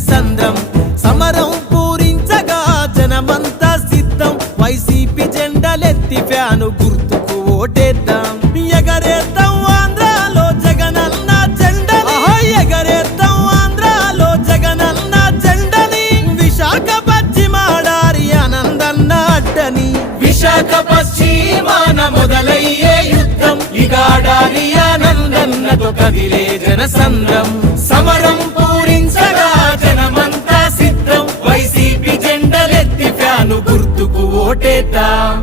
జనసంద్రం సమరం పూరించగా జనమంతా సిద్ధం వైసీపీ జెండలెత్తి ఫ్యాను గుర్తుకు ఓటేద్దాం ఎగరేద్దాం ఆంధ్రాలో జగనన్న జెండని ఎగరేద్దాం ఆంధ్రాలో జగనన్న జెండని విశాఖ పశ్చిమాడారి ఆనందన్న అడ్డని విశాఖ పశ్చిమాన మొదలయ్యే యుద్ధం ఇగాడారి ఆనందన్నతో కదిలే జనసంద్రం సమరం పూరించగా జనమంతా సిద్ధం వైసీపీ జెండలెత్తి ఫ్యాను గుర్తుకు ఓటేద్దాం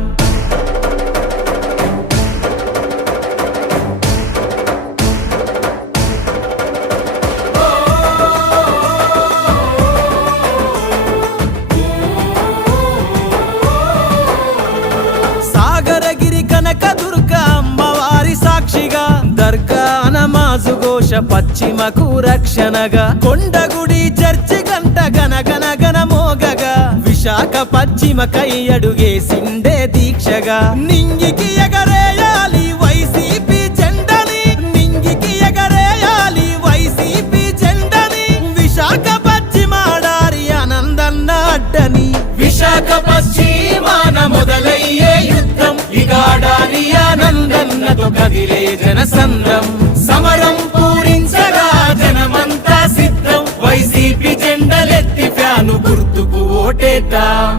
సాగరగిరి కనకదుర్గ అమ్మవారి సాక్షిగా దర్గా నమాజు ఘోష పశ్చిమకు రక్షణగా కొండగుడి చర్చి గంట గనగన గన మోగగా విశాఖ పశ్చిమకై అడుగేసిందే దీక్షగా నింగికి ఎగరేయాలి వైసీపీ జెండని నింగికి ఎగరేయాలి వైసీపీ జెండని విశాఖ పశ్చిమాడారి ఆనందన్న అడ్డని విశాఖ పశ్చిమాన మొదలయ్యే యుద్ధం ఇగాడారి ఆనందన్నతో కదిలే జనసంద్రం సమరం పూరించగా జనమంతా సిద్ధం వైసీపీ జెండలెత్తి ఫ్యాను గుర్తుకు ఓటేద్దాం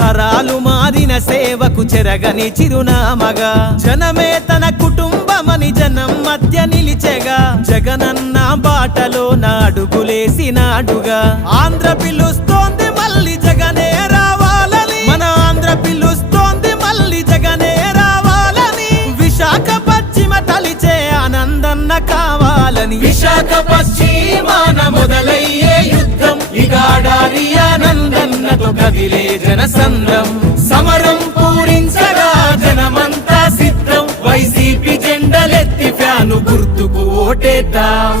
తరాలు మారిన సేవకు చెరగని చిరునామగా జనమే తన కుటుంబమని జనం మధ్య నిలిచెగా జగనన్న బాటలో నాడుగులేసినాడుగా ఆంధ్ర పిలుస్తోంది మళ్ళీ జగనే రావాలని మన ఆంధ్ర పిలుస్తోంది మళ్ళీ జగనే రావాలని విశాఖ పశ్చిమ తలిచే ఆనందన్న కావాలని విశాఖ పశ్చిమాన మొదలయ్యే యుద్ధం ఇగాడారి ఆనందన్నతో కదిలే జనసంద్రం సమరం పూరించగా జనమంతా సిద్ధం వైసీపీ జెండలెత్తి ఫ్యాను గుర్తుకు ఓటేద్దాం